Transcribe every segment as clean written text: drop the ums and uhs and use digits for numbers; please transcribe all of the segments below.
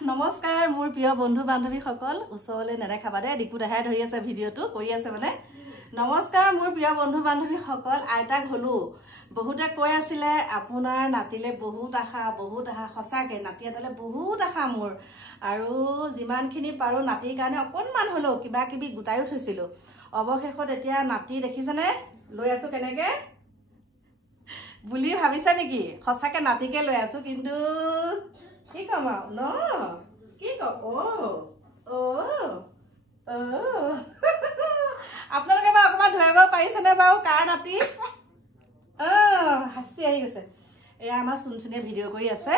নমস্কাৰ মোৰ প্ৰিয় বন্ধু বান্ধৱীসকল ওচৰলৈ নেদেখাবা দে দীপু দেখাই ধৰি আছে ভিডিঅ'টো কৰি আছে মানে নমস্কাৰ মোৰ প্ৰিয় বন্ধু বান্ধৱীসকল আইতাক হলো বহুতে কৈ আছিলে আপোনাৰ নাতিলে বহুত আশা সঁচাকে নাতি এটালে বহুত আশা মোৰ আৰু যিমানখিনি পাৰো নাতিৰ কাৰণে অকণমান হলো কিবা কিবি গুটাইও থৈছিলো অৱশেষত এতিয়া নাতি দেখিছানে লৈ আছো কেনেকে বুলি ভাবিছা নেকি সঁচাকে নাতিকে লৈ আছো কিন্তু কি কম ন কি ক আপোনালোকে বাৰু অকণমান ধৰিব পাৰিছেনে বাৰু কাৰ নাতি হাসি আহি গৈছে এয়া আমাৰ চুনচুনিয়ে ভিডিঅ' কৰি আছে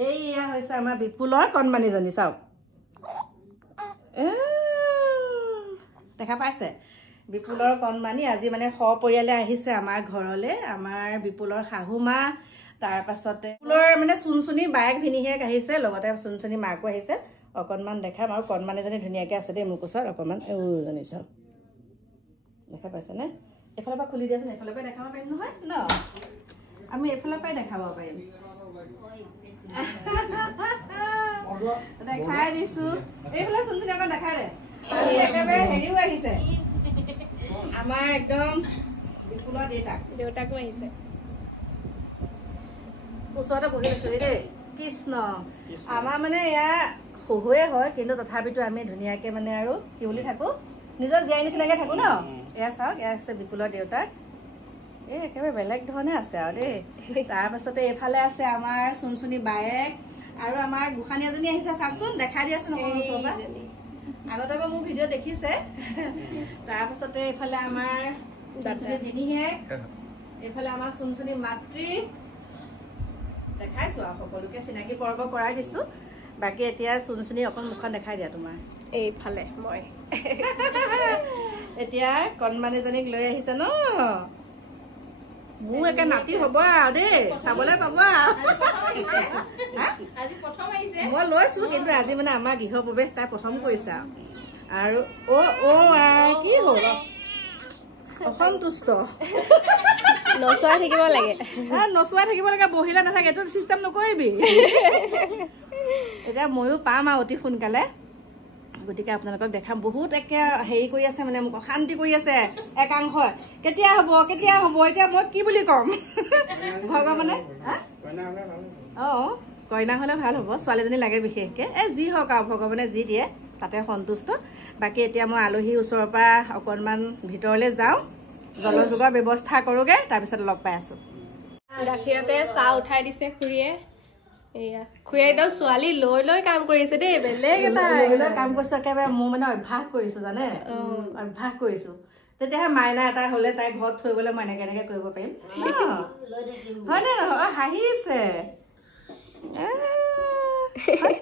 এইয়া হৈছে আমাৰ বিপুলৰ কণমানিজনী চাওক দেখা পাইছে বিপুলৰ কণমানি আজি মানে সপৰিয়ালে আহিছে আমাৰ ঘৰলে আমাৰ বিপুলৰ শাহু মা তাৰ পাছতে বিপুলৰ মানে চুনচুনি বায়েক ভিনিহিয়েক আহিছে লগতে চুনচুনি মাকো আহিছে অকণমান দেখাম আৰু কণমানিজনী ধুনীয়াকৈ আছে দেই মোৰ ওচৰত অকণমান জানি চাওক দেখা পাইছেনে এফালৰ পৰা খুলি দিয়াচোন এফালৰ পৰা দেখাব পাৰিম নহয় ন আমি এফালৰ পৰাই দেখাব পাৰিম দেখাই দিছো এইফালে চুনচুনি অকণ দেখাই দে একেবাৰে হেৰিও আহিছে আমাৰ একদম বিপুলৰ দেউতাকো আহিছে ওচৰতে বহি আছো দেই কৃষ্ণ আমাৰ মানে এয়া শহুৱে হয় কিন্তু তথাপিতো আমি ধুনীয়াকে মানে আৰু কি বুলি থাকো নিজৰ জীয়াই নিচিনাকে থাকো ন এয়া চাওক এয়া আছে বিপুলৰ দেউতাক এই একেবাৰে বেলেগ ধৰণে আছে আৰু দেই তাৰ পাছতে এইফালে আছে আমাৰ চুনচুনি বায়েক আৰু আমাৰ গোসানী এজনী আহিছে চাওকচোন দেখাই দিয়াচোন অকণমান ওচৰৰ পৰা আগতে এবাৰ মোৰ ভিডিঅ' দেখিছে তাৰ পাছতে এইফালে আমাৰ চুনচুনি ভিনিহিয়েক এইফালে আমাৰ চুনচুনি মাতৃ দেখাইছো আৰু সকলোকে চিনাকি পৰ্ব কৰাই দিছো বাকী এতিয়া চুনচুনি অকণ মুখখন দেখাই দিয়া তোমাৰ এইফালে মই এতিয়া কণমানিজনীক লৈ আহিছে ন মোৰ একে নাতি হব আৰু দেই চাবলৈ পাব মই লৈছো কিন্তু আজি মানে আমাৰ গৃহ প্ৰৱেশ তাই প্ৰথম কৰিছে আৰু কি হ'ল অসন্তুষ্ট নচুৱাই থাকিব লাগে বহিলে নাথাকে এইটো চিষ্টেম নকৰিবি এতিয়া ময়ো পাম আৰু অতি সোনকালে গতিকে আপোনালোকক দেখাম বহুত একে হেৰি কৰি আছে মানে মোক অশান্তি কৰি আছে একাংশ কেতিয়া হব এতিয়া মই কি বুলি কম ভগৱানে কইনা হলে ভাল হ'ব ছোৱালীজনী লাগে বিশেষকে যি হওক আৰু ভগৱানে যি দিয়ে তাতে সন্তুষ্ট বাকী এতিয়া মই আলহীৰ ওচৰৰ পৰা অকণমান ভিতৰলৈ যাওঁ জলযোগৰ ব্যৱস্থা কৰোগে তাৰপিছত লগ পাই আছো গাখীৰতে চাহ উঠাই দিছে খুৰীয়ে এয়া খুৰীয়ে একদম ছোৱালী লৈ লৈ কাম কৰিছে দেই বেলেগ এটা কাম কৰিছো একেবাৰে মোৰ মানে অভ্যাস কৰিছো জানে অভ্যাস কৰিছো তেতিয়াহে মাইনা এটা হলে তাই ঘৰত থৈ গলে মই এনেকে কৰিব পাৰিম হয় নে নহয় হাঁহিছে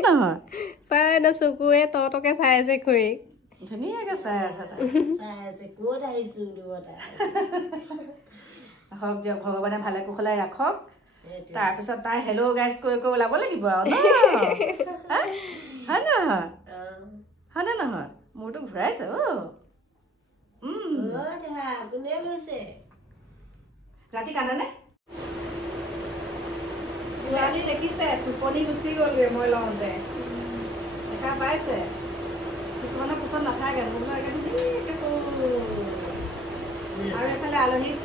নহয় পাই ন চকুৱে তকে চাই আছে খুৰীক ধুনীয়াকে চাই আছে ক'ত আহিছো হওক দিয়ক ভগৱানে ভালে কুশলে ৰাখক তাৰপিছত তাই হেল্ল' গাইজ কৈ ওলাব লাগিব আৰু হয় নে নহয় মোৰতো ঘূৰাইছে ৰাতি কান্দেনে ছোৱালী দেখিছে টোপনি গুচি গ'লগৈ মই লওঁতে দেখা পাইছে কিছুমানে কোচত নাথাকে আৰু এইফালে আলহীক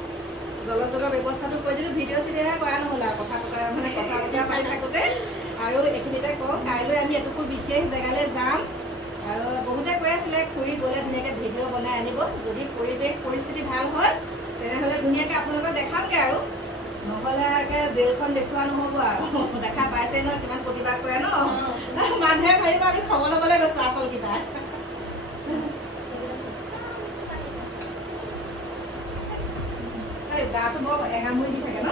জলযোগৰ ব্যৱস্থাটো কৰি দিলো ভিডিঅ' চিডিঅ'হে কৰা নহ'ল আৰু কথা বতৰা পাতি থাকোঁতে আৰু এইখিনিতে কওঁ কাইলৈ আমি এটুকুৰ বিশেষ জেগালৈ যাম আৰু বহুতে কৈ আছিলে খুৰী গ'লে ধুনীয়াকৈ ভিডিঅ' বনাই আনিব যদি পৰিৱেশ পৰিস্থিতি ভাল হয় তেনেহ'লে ধুনীয়াকৈ আপোনালোকক দেখামগৈ আৰু নহ'লে জেলখন দেখুওৱা নহ'ব আৰু দেখা পাইছে নহয় কিমান প্ৰতিবাদ কৰে ন মানুহে ভাবিব আমি খবৰ ল'বলৈ গৈছো আচলকেইটা গাটো বৰ এঙামুৰি দি থাকে ন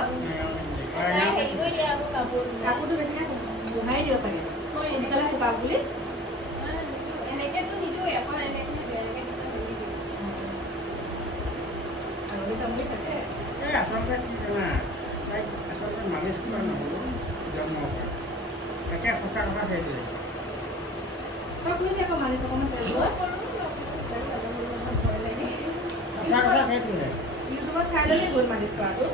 কাপোৰটো বেছিকে বহাই দিয় চাগে সোনকালে শুকাওক বুলি আচলতে কি জানা তাইক আচলতে মালিচ কৰা নহ'লো জন্মৰ পৰা তাকে সঁচা কথা সেইটোৱে সঁচা কথা সেইটোৱে ইউটিউবত চাই ল'লেই গ'ল মালিচ কৰাটো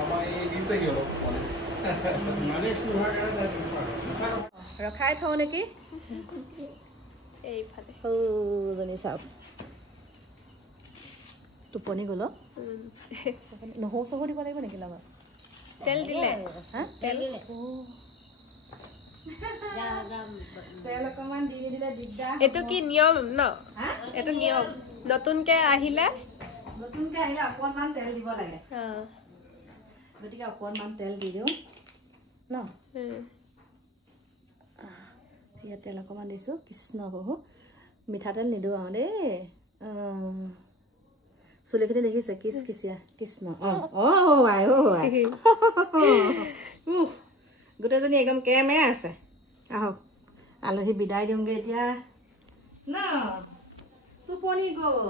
আমাৰ এই দিছে কি অলপ মালিচ মালিচ নোহোৱাৰ কাৰণে তেনেকুৱা হয়। সঁচা কথা। ৰখাই থওঁ নেকি এইফালে জনী চাওক টোপনি গ'ল নহৰু চহৰু দিব লাগিব নেকি লগত তেল দিলে তেল তেল অকণমান দি নিদিলে দিগদাৰ এইটো কি নিয়ম ন এইটো নিয়ম নতুনকে আহিলে অকণমান তেল দিব লাগে গতিকে অকণমান তেল দি দিওঁ ন ইয়াত তেল অকণমান দিছোঁ কৃষ্ণ প্ৰভু মিঠাতেল নিদিওঁ আৰু দেই চুলিখিনি দেখিছে কিচ কিচিয়া কৃষ্ণ গোটেইজনী একদম কেমে আছে আহক আলহী বিদায় দিওঁগৈ এতিয়া ন টোপনি গ'ল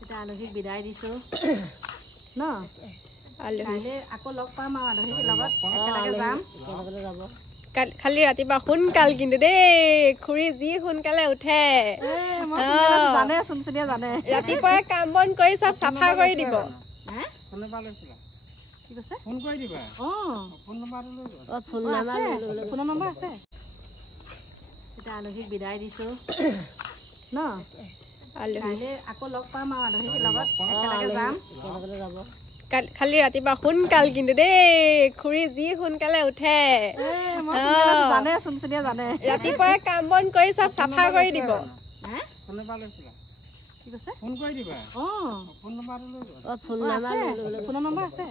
এতিয়া আলহীক বিদায় দিছোঁ ন কাইলৈ আকৌ লগ পাম আৰু আলহীৰ লগত একেলগে যাম খালি ৰাতিপুৱা সোনকাল কিন্তু দেই খুৰী যি সোনকালে উঠে জানেচোন জানে ৰাতিপুৱা কাম বন কৰি চব চাফা কৰি দিব কি কৈছে ফোন কৰি দিবা ফোন নম্বৰ আছে এতিয়া আলহীক বিদায় দিছোঁ ন কাইলৈ আকৌ লগ পাম আৰু আলহীৰ লগত একেলগে যাম খালি ৰাতিপুৱা সোনকাল কিন্তু দেই খুৰী যি সোনকালে উঠে জানেচোন জানে ৰাতিপুৱা কাম বন কৰি চব চাফা কৰি দিব কি কৈছে ফোন কৰি দিবা ফোন নম্বৰ আছে